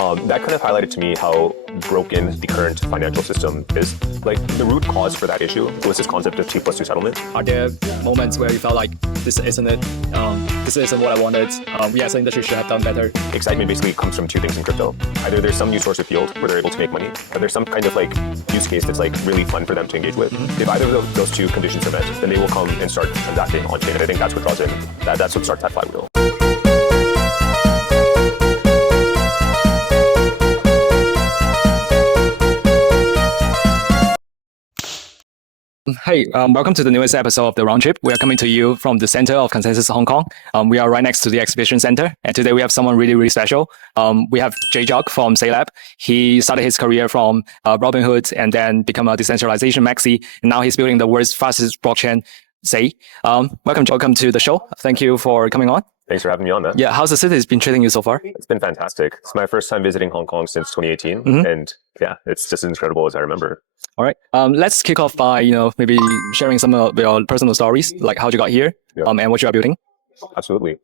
that kind of highlighted to me how broken the current financial system is. Like the root cause for that issue was this concept of T+2 settlement. Are there moments where you felt like this isn't it? This isn't what I wanted. We as an industry should have done better. Excitement basically comes from two things in crypto. Either there's some new source of yield where they're able to make money, or there's some kind of like use case that's like really fun for them to engage with. If either of those two conditions are met, then they will come and start transacting on chain. And I think that's what draws in. That's what starts that flywheel. Hey, welcome to the newest episode of The Round Trip. We are coming to you from the center of Consensus Hong Kong. We are right next to the exhibition center. And today we have someone really, really special. We have Jay Jog from Sei Labs. He started his career from Robinhood and then become a decentralization maxi. And now he's building the world's fastest blockchain, Sei. Welcome to the show. Thank you for coming on. Thanks for having me on, man. Yeah, how's the city been treating you so far? It's been fantastic. It's my first time visiting Hong Kong since 2018. And yeah, it's just as incredible as I remember. All right. Let's kick off by, maybe sharing some of your personal stories, like how you got here and what you are building. Absolutely.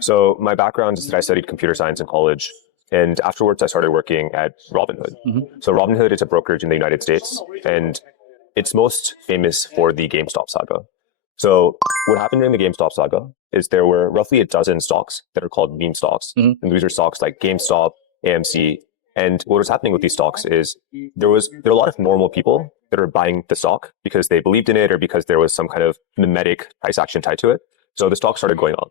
So my background is that I studied computer science in college. And afterwards, I started working at Robinhood. So Robinhood is a brokerage in the United States, and it's most famous for the GameStop saga. So what happened during the GameStop saga is there were roughly a dozen stocks that are called meme stocks. And these are stocks like GameStop, AMC. And what was happening with these stocks is there were a lot of normal people that are buying the stock because they believed in it or because there was some kind of mimetic price action tied to it. So the stock started going up.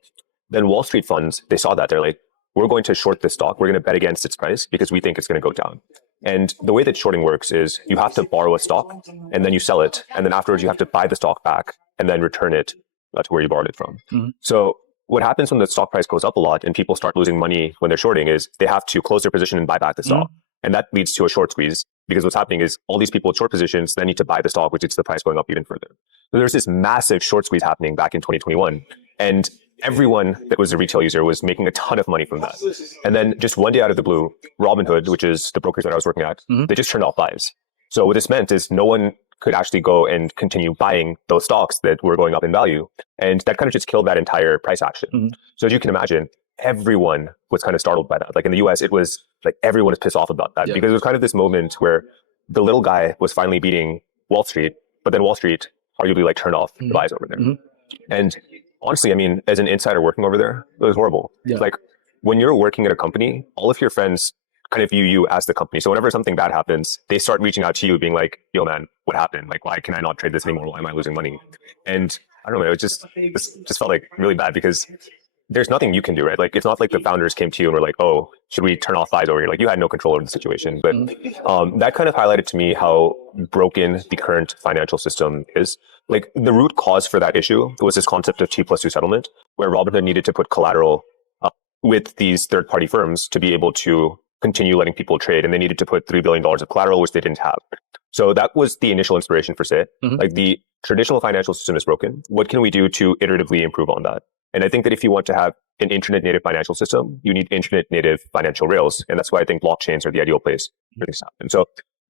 Then Wall Street funds, they saw that. They're like, we're going to short this stock. We're going to bet against its price because we think it's going to go down. And the way that shorting works is you have to borrow a stock and then you sell it. And then afterwards, you have to buy the stock back and then return it to where you borrowed it from. So what happens when the stock price goes up a lot and people start losing money when they're shorting is they have to close their position and buy back the stock. And that leads to a short squeeze because what's happening is all these people with short positions then need to buy the stock, which leads to the price going up even further. So there's this massive short squeeze happening back in 2021. And everyone that was a retail user was making a ton of money from that. And then just one day out of the blue, Robinhood, which is the brokerage that I was working at, they just turned off buys. So what this meant is no one could actually go and continue buying those stocks that were going up in value. And that kind of just killed that entire price action. So as you can imagine, everyone was kind of startled by that. Like in the US, it was like everyone was pissed off about that because it was kind of this moment where the little guy was finally beating Wall Street, but then Wall Street arguably like turned off the buys over there. And honestly, I mean, as an insider working over there, it was horrible. Like when you're working at a company, all of your friends kind of view you as the company. So whenever something bad happens, they start reaching out to you being like, yo man, what happened? Like, why can I not trade this anymore? Why am I losing money? And I don't know, it just felt like really bad because there's nothing you can do, right? Like, it's not like the founders came to you and were like, oh, should we turn off buys over here? Like you had no control over the situation. But that kind of highlighted to me how broken the current financial system is. Like the root cause for that issue was this concept of T+2 settlement, where Robinhood needed to put collateral with these third-party firms to be able to continue letting people trade. And they needed to put $3 billion of collateral, which they didn't have. So that was the initial inspiration for Sei. Like the traditional financial system is broken. What can we do to iteratively improve on that? And I think that if you want to have an internet-native financial system, you need internet-native financial rails. And that's why I think blockchains are the ideal place for this to happen. So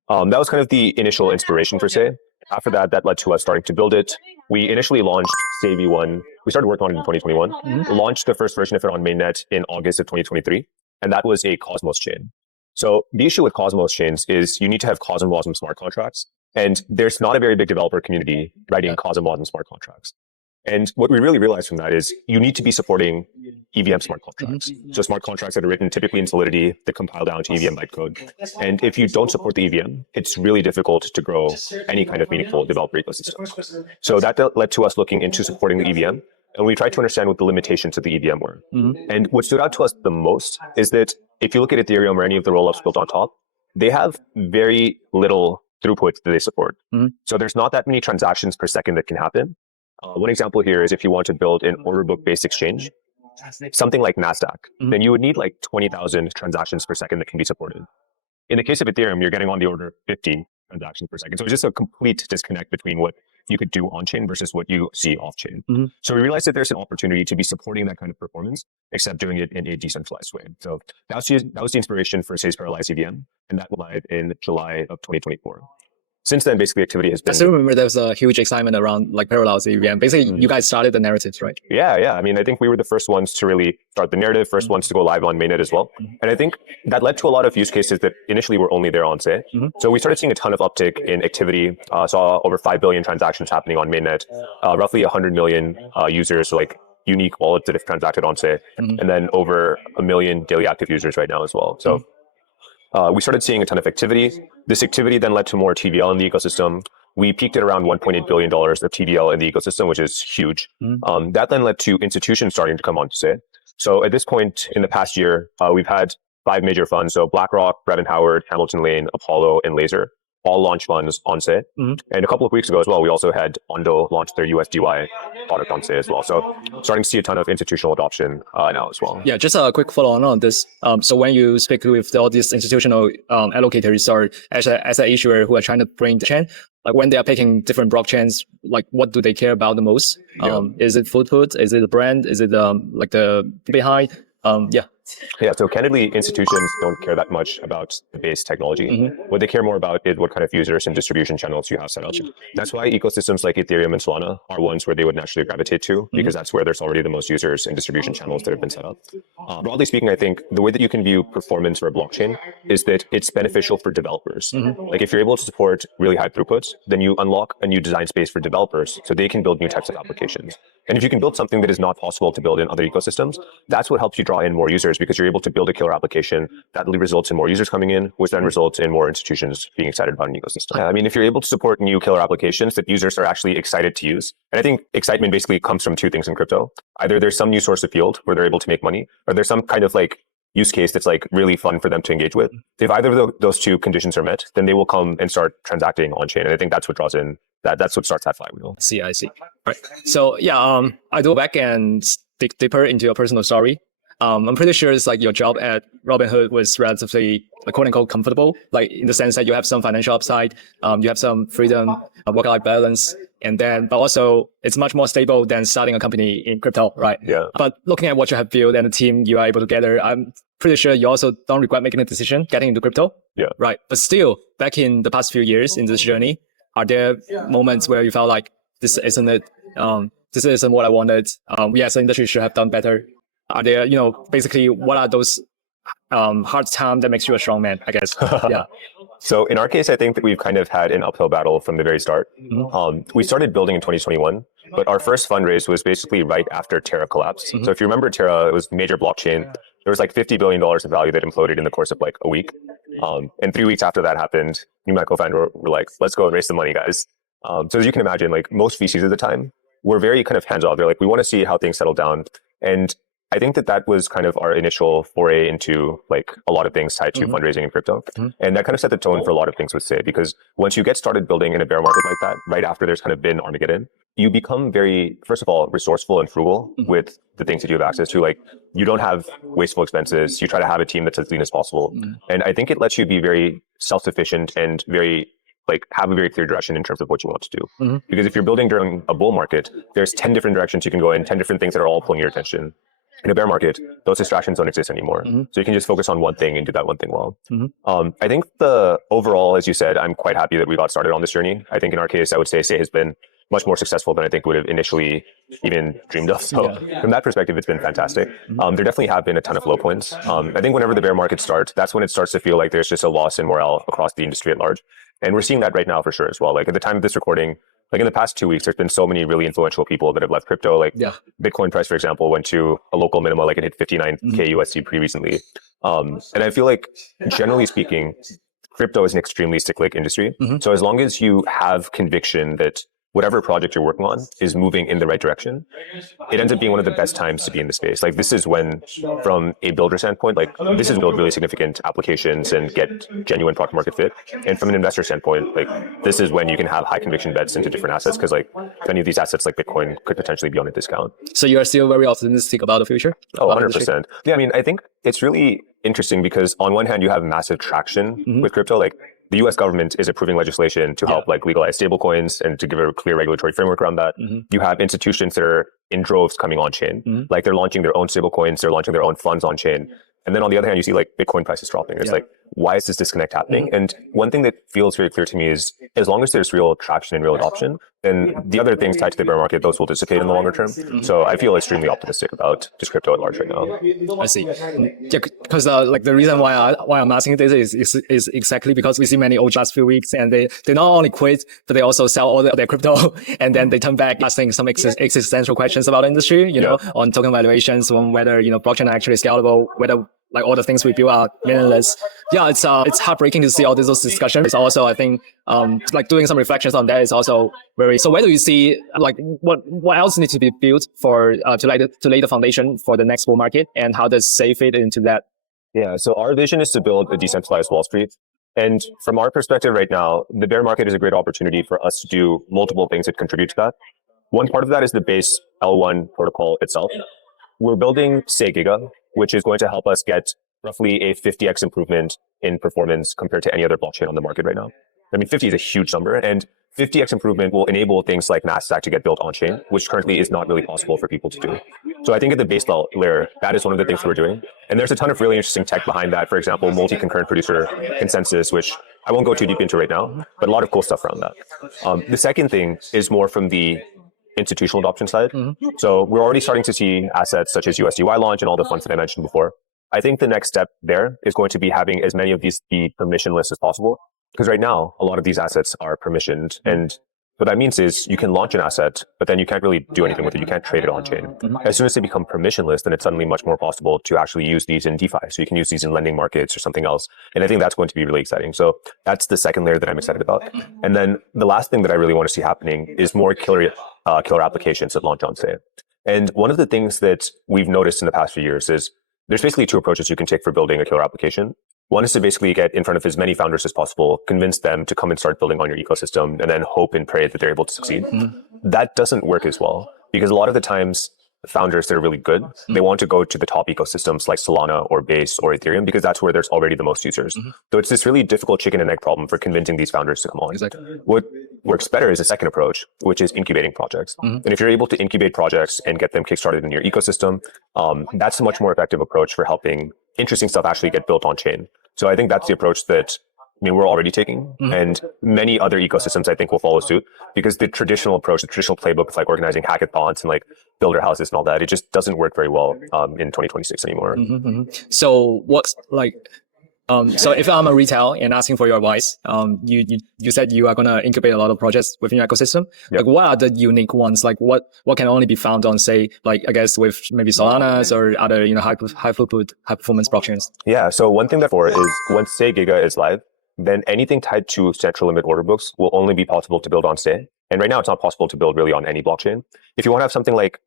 that was kind of the initial inspiration for Sei. After that, that led to us starting to build it. We initially launched Sei V1. We started working on it in 2021. Launched the first version of it on mainnet in August of 2023. And that was a Cosmos chain. So the issue with Cosmos chains is you need to have CosmWasm smart contracts. And there's not a very big developer community writing CosmWasm smart contracts. And what we really realized from that is you need to be supporting EVM smart contracts. So smart contracts that are written typically in Solidity that compile down to EVM bytecode. And if you don't support the EVM, it's really difficult to grow any kind of meaningful developer ecosystem. So that led to us looking into supporting the EVM. And we tried to understand what the limitations of the EVM were. And what stood out to us the most is that if you look at Ethereum or any of the rollups built on top, they have very little throughput that they support. So there's not that many transactions per second that can happen. One example here is if you want to build an order book-based exchange, something like NASDAQ, then you would need like 20,000 transactions per second that can be supported. In the case of Ethereum, you're getting on the order of 50 transactions per second. So it's just a complete disconnect between what you could do on-chain versus what you see off-chain. So we realized that there's an opportunity to be supporting that kind of performance, except doing it in a decentralized way. So that was the inspiration for Sei's Parallelized EVM, and that went live in July of 2024. since then, basically activity has I been. still remember there was a huge excitement around like parallels EVM. Basically, you guys started the narratives, right? Yeah. I mean, I think we were the first ones to really start the narrative, first ones to go live on mainnet as well. And I think that led to a lot of use cases that initially were only there on Sei. So we started seeing a ton of uptick in activity, saw over 5 billion transactions happening on mainnet, roughly 100 million users, so like unique wallets that have transacted on Sei, and then over 1 million daily active users right now as well. So we started seeing a ton of activity. This activity then led to more TVL in the ecosystem. We peaked at around $1.8 billion of TVL in the ecosystem, which is huge. That then led to institutions starting to come on to Sei. So at this point in the past year, we've had 5 major funds. So BlackRock, Brevan Howard, Hamilton Lane, Apollo, and Laser all launch funds on Sei. And a couple of weeks ago as well, we also had Ondo launch their USDY product on Sei as well. So starting to see a ton of institutional adoption now as well. Yeah, just a quick follow on this. So when you speak with all these institutional allocators or as an issuer who are trying to bring the chain, like when they are picking different blockchains, like what do they care about the most? Is it throughput? Is it the brand? Is it like the behind? Yeah, so candidly, institutions don't care that much about the base technology. What they care more about is what kind of users and distribution channels you have set up. That's why ecosystems like Ethereum and Solana are ones where they would naturally gravitate to, because that's where there's already the most users and distribution channels that have been set up. Broadly speaking, I think the way that you can view performance for a blockchain is that it's beneficial for developers. Like if you're able to support really high throughputs, then you unlock a new design space for developers so they can build new types of applications. And if you can build something that is not possible to build in other ecosystems, that's what helps you draw in more users, because you're able to build a killer application that results in more users coming in, which then results in more institutions being excited about an ecosystem. I mean, if you're able to support new killer applications that users are actually excited to use, and I think excitement basically comes from 2 things in crypto. Either there's some new source of yield where they're able to make money, or there's some kind of like use case that's like really fun for them to engage with. If either of those 2 conditions are met, then they will come and start transacting on chain. And I think that's what draws in, that's what starts that flywheel. I see. Right. So yeah, I go back and dig deeper into your personal story. I'm pretty sure it's like your job at Robinhood was relatively like, quote unquote comfortable, like in the sense that you have some financial upside, you have some freedom, work-life balance, and then, but also it's much more stable than starting a company in crypto, right? Yeah. But looking at what you have built and the team you are able to gather, I'm pretty sure you also don't regret making a decision getting into crypto. Yeah. Right. But still, back in the past few years in this journey, are there moments where you felt like this isn't it? This isn't what I wanted. We as an industry should have done better. Are there, basically, what are those hard times that makes you a strong man, I guess? Yeah. So in our case, I think that we've kind of had an uphill battle from the very start. We started building in 2021, but our first fundraise was basically right after Terra collapsed. So if you remember Terra, it was a major blockchain. There was like $50 billion of value that imploded in the course of like a week. And 3 weeks after that happened, me and my co-founder were like, let's go and raise some money, guys. So as you can imagine, like most VCs at the time were very kind of hands-off. They're like, we want to see how things settle down. And I think that was kind of our initial foray into like a lot of things tied to fundraising in crypto. And that kind of set the tone for a lot of things with Sei, because once you get started building in a bear market like that, right after there's kind of been Armageddon, you become very, first of all, resourceful and frugal with the things that you have access to. Like you don't have wasteful expenses. You try to have a team that's as lean as possible. And I think it lets you be very self-sufficient and very like have a very clear direction in terms of what you want to do. Because if you're building during a bull market, there's 10 different directions you can go in, 10 different things that are all pulling your attention. In a bear market, those distractions don't exist anymore. So you can just focus on one thing and do that one thing well. I think the overall, as you said, I'm quite happy that we got started on this journey. I think in our case, I would say Sei has been much more successful than I think would have initially even dreamed of. So from that perspective, it's been fantastic. There definitely have been a ton of low points. I think whenever the bear market starts, that's when it starts to feel like there's just a loss in morale across the industry at large. And we're seeing that right now for sure as well. Like at the time of this recording, like in the past 2 weeks, there's been so many really influential people that have left crypto. Like Bitcoin price, for example, went to a local minima, like it hit 59K USD pretty recently. And I feel like generally speaking, crypto is an extremely cyclic industry. So as long as you have conviction that whatever project you're working on is moving in the right direction, it ends up being one of the best times to be in the space. Like this is when, from a builder standpoint, like this is build really significant applications and get genuine product market fit. And from an investor standpoint, like this is when you can have high conviction bets into different assets, because like any of these assets like Bitcoin could potentially be on a discount. So you are still very optimistic about the future? Oh, 100%. Yeah, I mean, I think it's really interesting because on one hand, you have massive traction with crypto. Like the US government is approving legislation to help like legalize stablecoins and to give a clear regulatory framework around that. You have institutions that are in droves coming on chain. Like they're launching their own stablecoins, they're launching their own funds on chain. And then on the other hand, you see like Bitcoin prices dropping. It's like, why is this disconnect happening? And one thing that feels very clear to me is as long as there's real traction and real adoption, then the other things tied to the bear market, those will dissipate in the longer term. So I feel extremely optimistic about just crypto at large right now. I see. Yeah, because like the reason why I'm asking this is exactly because we see many OG last few weeks, and they not only quit, but they also sell all their crypto, and then they turn back asking some existential questions about the industry, on token valuations, on whether blockchain are actually scalable, whether like all the things we build are meaningless. Yeah, it's heartbreaking to see all those discussions. It's also, I think, like doing some reflections on that is also very. So where do you see like what else needs to be built for to lay the foundation for the next bull market, and how does Sei fit into that? Yeah, so our vision is to build a decentralized Wall Street. And from our perspective right now, the bear market is a great opportunity for us to do multiple things that contribute to that. One part of that is the base L1 protocol itself. We're building Sei Giga, which is going to help us get roughly a 50x improvement in performance compared to any other blockchain on the market right now. I mean, 50 is a huge number, and 50x improvement will enable things like NASDAQ to get built on chain, which currently is not really possible for people to do. So I think at the base layer, that is one of the things we're doing. And there's a ton of really interesting tech behind that. For example, multi-concurrent producer consensus, which I won't go too deep into right now, but a lot of cool stuff around that. The second thing is more from the institutional adoption side. So we're already starting to see assets such as USDY launch and all the funds that I mentioned before. I think the next step there is going to be having as many of these be permissionless as possible. Because right now, a lot of these assets are permissioned. And what that means is you can launch an asset, but then you can't really do anything with it. You can't trade it on chain. As soon as they become permissionless, then it's suddenly much more possible to actually use these in DeFi. So you can use these in lending markets or something else. And I think that's going to be really exciting. So that's the second layer that I'm excited about. And then the last thing that I really want to see happening is more killer applications that launch on Sei. And one of the things that we've noticed in the past few years is there's basically two approaches you can take for building a killer application. One is to basically get in front of as many founders as possible, convince them to come and start building on your ecosystem, and then hope and pray that they're able to succeed. That doesn't work as well, because a lot of the times, founders that are really good, they want to go to the top ecosystems like Solana or Base or Ethereum, because that's where there's already the most users. So it's this really difficult chicken and egg problem for convincing these founders to come on. Exactly. What works better is a second approach, which is incubating projects. And if you're able to incubate projects and get them kickstarted in your ecosystem, that's a much more effective approach for helping interesting stuff actually get built on chain. So I think that's the approach that we're already taking, and many other ecosystems I think will follow suit, because the traditional approach, the traditional playbook of like organizing hackathons and like builder houses and all that, it just doesn't work very well in 2026 anymore. So what's like, so if I'm a retail and asking for your advice, you said you are gonna incubate a lot of projects within your ecosystem. Like, what are the unique ones? Like, what can only be found on, say, like I guess with maybe Solana's or other high throughput, high performance blockchains? Yeah. So one thing that for is once Sei Giga is live, then anything tied to central limit order books will only be possible to build on Sei. And right now, it's not possible to build really on any blockchain. If you want to have something like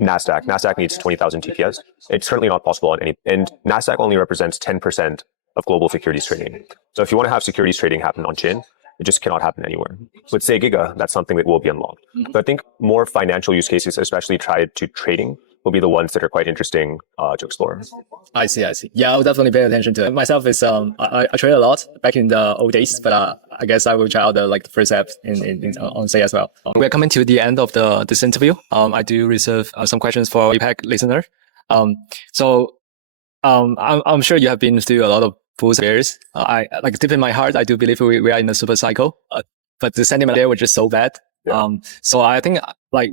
NASDAQ needs 20,000 TPS. It's currently not possible on any, and NASDAQ only represents 10% of global securities trading. So if you want to have securities trading happen on chain, it just cannot happen anywhere. With Sei Giga, that's something that will be unlocked. So I think more financial use cases, especially tied to trading, will be the ones that are quite interesting to explore. I see. Yeah, I'll definitely pay attention to it. Myself is I trade a lot back in the old days, but I guess I will try out the first app on Sei as well. We are coming to the end of this interview. I do reserve some questions for APAC listener. So I'm sure you have been through a lot of bulls and bears. I like deep in my heart, I do believe we are in a super cycle, but the sentiment there was just so bad. So I think like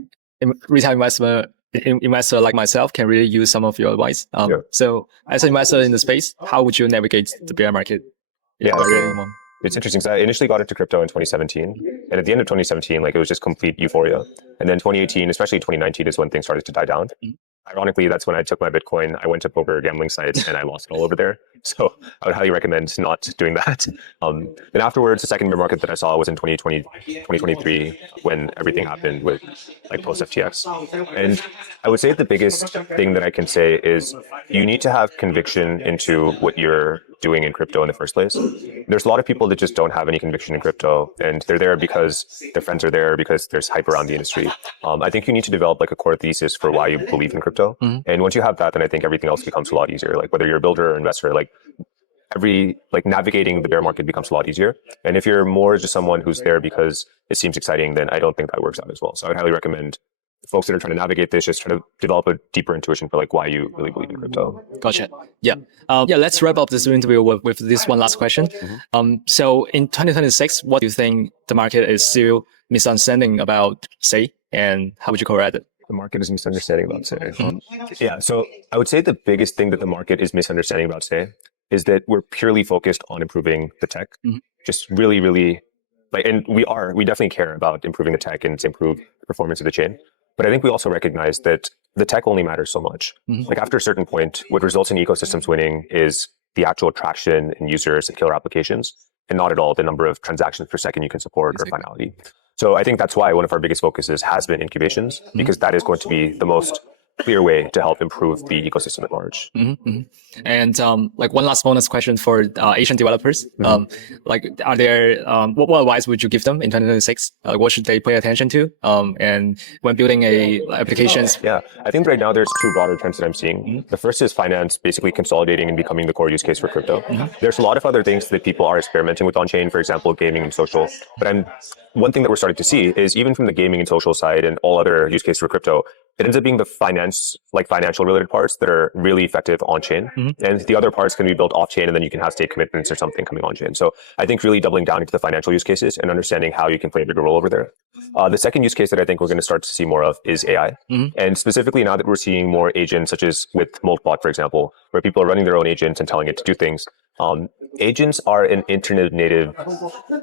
retail investor like myself can really use some of your advice. So as an investor in the space, how would you navigate the bear market? It's interesting. So I initially got into crypto in 2017, and at the end of 2017, like it was just complete euphoria. And then 2018, especially 2019, is when things started to die down. Ironically, that's when I took my Bitcoin. I went to poker gambling sites and I lost it all over there. So I would highly recommend not doing that. Then afterwards, the second bear market that I saw was in 2020, 2023, when everything happened with like post FTX. And I would say the biggest thing that I can say is you need to have conviction into what you're doing in crypto in the first place. There's a lot of people that just don't have any conviction in crypto, and they're there because their friends are there, because there's hype around the industry. I think you need to develop like a core thesis for why you believe in crypto. And once you have that, then I think everything else becomes a lot easier. Like whether you're a builder or investor, like navigating the bear market becomes a lot easier. And if you're more just someone who's there because it seems exciting, then I don't think that works out as well. So I would highly recommend folks that are trying to navigate this just try to develop a deeper intuition for like why you really believe in crypto. Gotcha. Yeah. Let's wrap up this interview with this one last question. So in 2026, what do you think the market is still misunderstanding about Sei, and how would you correct it? The market is misunderstanding about Sei. Yeah, so I would say the biggest thing that the market is misunderstanding about Sei is that we're purely focused on improving the tech. Just really, really and we definitely care about improving the tech and to improve the performance of the chain. But I think we also recognize that the tech only matters so much. Like after a certain point, what results in ecosystems winning is the actual traction in users and killer applications, and not at all the number of transactions per second you can support or finality. So I think that's why one of our biggest focuses has been incubations, because that is going to be the most clear way to help improve the ecosystem at large. And like one last bonus question for Asian developers, like are there what advice would you give them in 2026? What should they pay attention to? And when building applications? Yeah, I think right now there's two broader trends that I'm seeing. The first is finance basically consolidating and becoming the core use case for crypto. There's a lot of other things that people are experimenting with on chain, for example, gaming and social. But one thing that we're starting to see is even from the gaming and social side and all other use cases for crypto, it ends up being the financial related parts that are really effective on chain. And the other parts can be built off chain, and then you can have stake commitments or something coming on chain. So I think really doubling down into the financial use cases and understanding how you can play a bigger role over there. The second use case that I think we're going to start to see more of is AI. And specifically now that we're seeing more agents, such as with Multibot, for example, where people are running their own agents and telling it to do things. Agents are an internet native,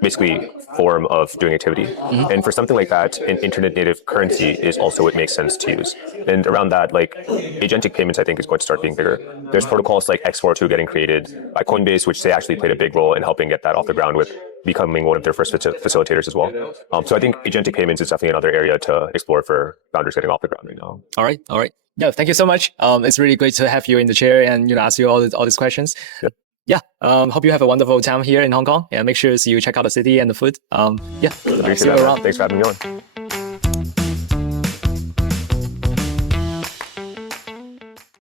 basically, form of doing activity. And for something like that, an internet native currency is also what makes sense to use. And around that, like agentic payments, I think is going to start being bigger. There's protocols like X42 getting created by Coinbase, which they actually played a big role in helping get that off the ground with becoming one of their first facilitators as well. So I think agentic payments is definitely another area to explore for founders getting off the ground right now. All right. Yeah, thank you so much. It's really great to have you in the chair and ask you all these questions. Hope you have a wonderful time here in Hong Kong, and make sure you check out the city and the food. See you around. Thanks for having me on.